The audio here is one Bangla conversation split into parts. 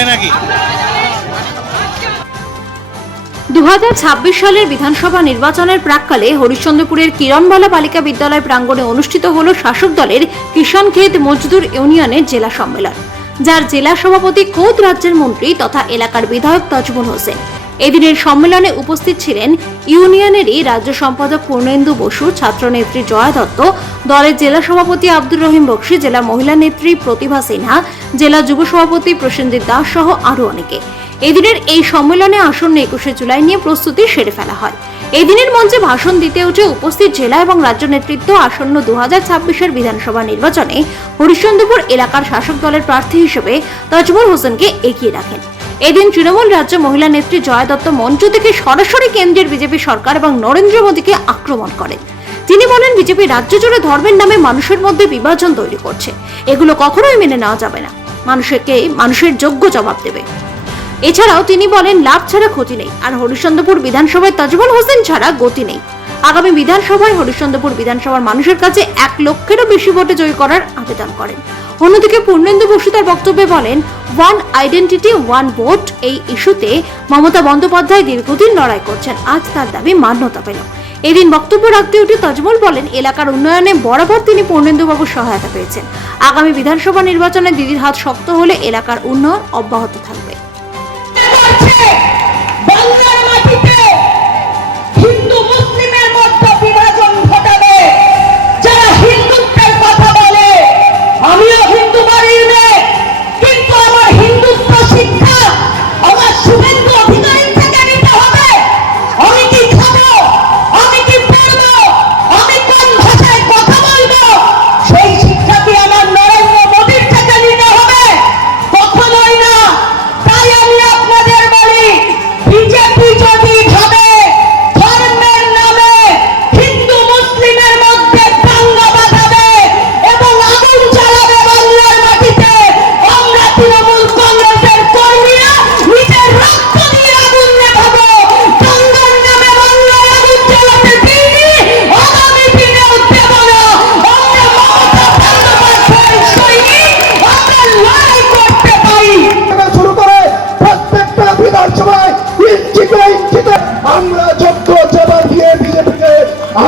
হয় নাকি? দু হাজার ছাব্বিশ সালের বিধানসভা নির্বাচনের প্রাককালে হরিশ্চন্দ্রপুরের কিরণবালা বালিকা বিদ্যালয় প্রাঙ্গণে অনুষ্ঠিত হল শাসক দলের কিষাণ খেত মজদুর ইউনিয়নের জেলা সম্মেলন, যার জেলা সভাপতি খোদ রাজ্যের মন্ত্রী তথা এলাকার বিধায়ক তাজমুল হোসেন। এদিনের সম্মেলনে উপস্থিত ছিলেন ইউনিয়নেরই রাজ্য সম্পাদক পূর্ণেন্দু বসু, ছাত্রনেত্রী জয়া দত্ত, দলের জেলা সভাপতি আব্দুর রহিম বক্সি, জেলা মহিলা নেত্রী প্রতিভা সিনহা, জেলা যুব সভাপতি প্রসেনজিৎ দাস সহ আরও অনেকে। এদিনের এই সম্মেলনে আসন্ন একুশে জুলাই নিয়ে প্রস্তুতি সেরে ফেলা হয়। এদিনের মঞ্চে ভাষণ দিতে উঠে উপস্থিত জেলা এবং রাজ্য নেতৃত্ব আসন্ন দু হাজার ছাব্বিশের বিধানসভা নির্বাচনে হরিশ্চন্দ্রপুর এলাকার শাসক দলের প্রার্থী হিসেবে তাজমুল হোসেনকে এগিয়ে রাখেন। এদিন তৃণমূল রাজ্য মহিলা নেত্রী জয়া দত্ত মঞ্চ থেকে সরাসরি কেন্দ্রের বিজেপি সরকার এবং নরেন্দ্র মোদীকে আক্রমণ করেন তিনি বলেন, বিজেপি রাজ্য জুড়ে ধর্মের নামে মানুষের মধ্যে বিভাজন তৈরি করছে। এগুলো কখনোই মেনে নেওয়া যাবে না। মানুষকে মানুষের যোগ্য জবাব দেবে। এছাড়াও তিনি বলেন, লাভ ছাড়া ক্ষতি নেই। আর হরিশ্চন্দ্রপুর বিধানসভায় তাজমুল হোসেন ছাড়া গতি নেই। আগামী বিধানসভায় হরিশ্চন্দ্রপুর বিধানসভার মানুষের কাছে এক লক্ষেরও বেশি ভোটে জয়ী করার আবেদন করেন। অন্যদিকে পূর্ণেন্দু বসু তার বক্তব্যে বলেন ওয়ান আইডেন্টিটি ওয়ান ভোট এই ইস্যুতে মমতা বন্দ্যোপাধ্যায় দীর্ঘদিন লড়াই করছেন। আজ তার দাবি মান্যতা পেল। এদিন বক্তব্য রাখতে উঠে তাজমল বলেন, এলাকার উন্নয়নে বরাবর তিনি পূর্ণেন্দুবাবুর সহায়তা পেয়েছেন। আগামী বিধানসভা নির্বাচনে দিদির হাত শক্ত হলে এলাকার উন্নয়ন অব্যাহত থাকবে।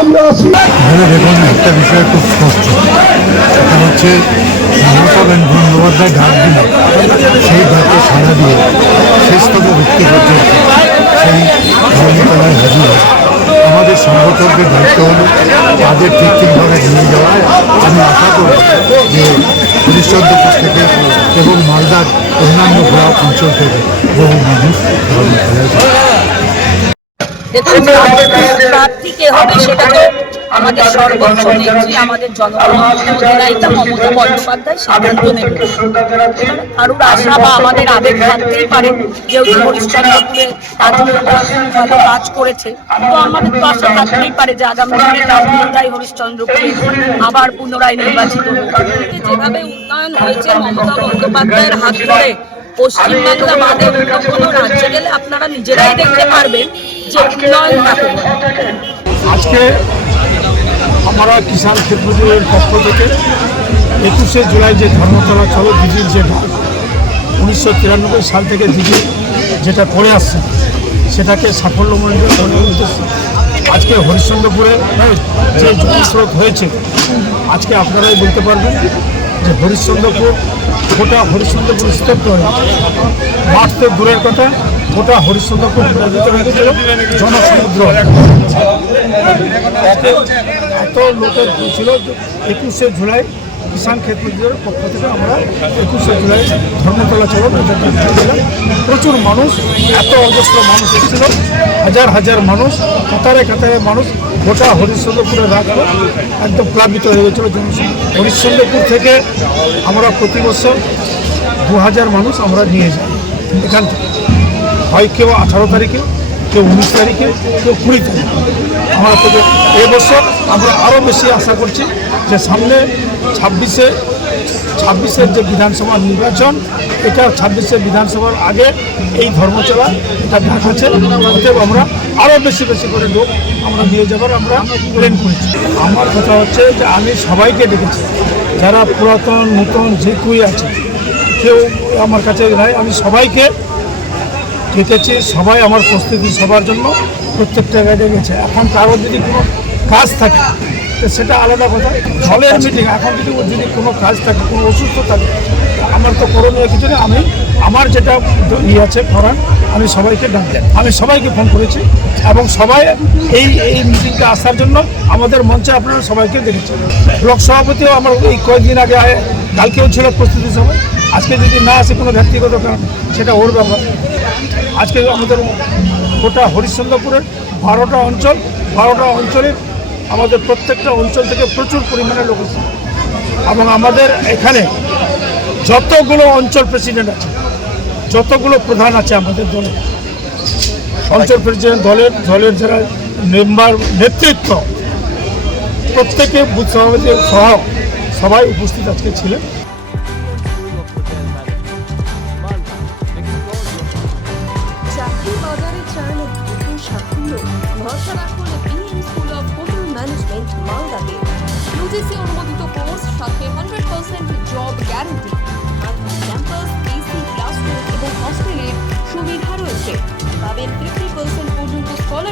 আমরা এখানে দেখুন, একটা বিষয় খুব স্পষ্ট। সেটা হচ্ছে, মমতা বন্দ্যোপাধ্যায় ডাক দিল সেই ডাকে সাড়া দিয়ে শেষতম ব্যক্তি সেই ধর্মতলায় হাজির। আমাদের সংগঠকদের দায়িত্ব হলো, তাদের ঠিক ঠিকভাবে নিয়ে যাওয়া। আমি আশা করব যে হরিশ্চন্দ্রপুর থেকে এবং মালদার অন্যান্য ব্লক অঞ্চল থেকে বহু মানুষ ধর্মতলায় দেখুন প্রার্থী হবে সেটা তো আমাদের সর্বোচ্চ আমাদের জনগণের মমতা বন্দ্যোপাধ্যায় সিদ্ধান্ত নেবে কারুর আশা বা আমাদের আবেগ থাকতেই পারে। যেহেতু হরিশ্চন্দ্রপুরে তাজমহলটা ভালো কাজ করেছে তো আমাদের তো আশা থাকতেই পারে যে আগামী দিনে হরিশ্চন্দ্রপুরে আবার পুনরায় নির্বাচিত যেভাবে উন্নয়ন হয়েছে মমতা বন্দ্যোপাধ্যায়ের হাত ধরে পশ্চিমবাংলা বাদে অন্য কোনো রাজ্যে গেলে আপনারা নিজেরাই দেখতে পারবেন আজকে আমরা কিষাণ ক্ষেত্রজীবীর পক্ষ থেকে একুশে জুলাই যে ধর্মতলা চলো দিদির যে ডাক উনিশশো তিরানব্বই সাল থেকে দিদি যেটা করে আসছে সেটাকে সাফল্যমণ্ডিত করে উঠেছে আজকে হরিশ্চন্দ্রপুরে যে জনস্রোত হয়েছে আজকে আপনারাই বলতে পারবেন যে হরিশ্চন্দ্রপুর গোটা হরিশ্চন্দ্রপুর স্তব্ধ হয়ে। মাঠ তো দূরের কথা গোটা হরিশ্চন্দ্রপুর প্লাবিত হয়ে জনসমুদ্র। এত লোকের ছিল একুশে জুলাই কিষাণ ক্ষেত্রের পক্ষ থেকে আমরা একুশে জুলাই ধর্মতলা চলন প্রচুর মানুষ, এত অজস্র মানুষ এসেছিল। হাজার হাজার মানুষ, কাতারে কাতারে মানুষ গোটা হরিশ্চন্দ্রপুরের রাস্তা একদম প্লাবিত হয়ে গেছিল হরিশ্চন্দ্রপুর থেকে আমরা প্রতি বছর দু হাজার মানুষ আমরা নিয়ে যাই এখান থেকে। হয় কেউ আঠারো তারিখে, কেউ উনিশ তারিখে, কেউ কুড়ি তারিখে। আমরা থেকে এবছর আমরা আরও বেশি আশা করছি যে সামনে ছাব্বিশে, ছাব্বিশের যে বিধানসভা নির্বাচন এটা ছাব্বিশের বিধানসভার আগে এই ধর্মচলা এটা দেখাচ্ছে অতএব আমরা আরও বেশি বেশি করে লোক আমরা নিয়ে যাবার আমরা প্ল্যান করেছি। আমার কথা হচ্ছে যে আমি সবাইকে ডেকেছি, যারা পুরাতন, নতুন যে কুই আছে, কেউ আমার কাছে নাই, আমি সবাইকে ডেকেছি সবাই আমার প্রস্তুতি সবার জন্য প্রত্যেকটা জায়গায় গেছে। এখন কারোর যদি কোনো কাজ থাকে, তো সেটা আলাদা কথা। জলের মিটিং এখন যদি ওর যদি কোনো কাজ থাকে, কোনো অসুস্থ থাকে, আমার তো করণীয় কিছু নেই আমি, আমার যেটা ইয়ে আছে করার, আমি সবাইকে ডাক আমি সবাইকে ফোন করেছি এবং সবাই এই এই মিটিংটা আসার জন্য আমাদের মঞ্চে আপনারা সবাইকে দেখেছেন। ব্লক সভাপতিও আমার এই কয়েকদিন আগে কালকেও ছিল প্রস্তুতি সভায় আজকে যদি না আসে কোনো ব্যক্তিগত কারণ, সেটা ওর ব্যাপার। আজকে আমাদের গোটা হরিশ্চন্দ্রপুরের বারোটা অঞ্চল, বারোটা অঞ্চলে আমাদের প্রত্যেকটা অঞ্চল থেকে প্রচুর পরিমাণে লোক এসেছে এবং আমাদের এখানে যতগুলো অঞ্চল প্রেসিডেন্ট আছে, যতগুলো প্রধান আছে আমাদের দলে, অঞ্চল প্রেসিডেন্ট দলের দলের যারা মেম্বার নেতৃত্ব, প্রত্যেকে বুথ সভাপতি সহ সবাই উপস্থিত আজকে ছিলেন। ম্যানেজমেন্ট মালদাতে ইউজিসি অনুমোদিত কোর্স সাথে hundred percent job guarantee campus AC classroom এবং হস্টেলের সুবিধা রয়েছে। পাবেন ফিফটি পার্সেন্ট পর্যন্ত স্কলারশিপ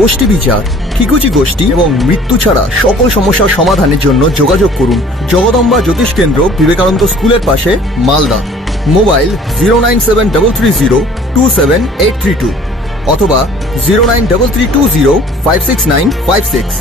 গোষ্ঠী বিচার গোষ্ঠী এবং মৃত্যু ছাড়া সকল সমস্যার সমাধানের জন্য যোগাযোগ করুন জগদম্বা জ্যোতিষ কেন্দ্র বিবেকানন্দ স্কুলের পাশে, Malda. Mobile zero nine seven double three zero two seven eight three two অথবা zero nine double three two zero five six nine five six.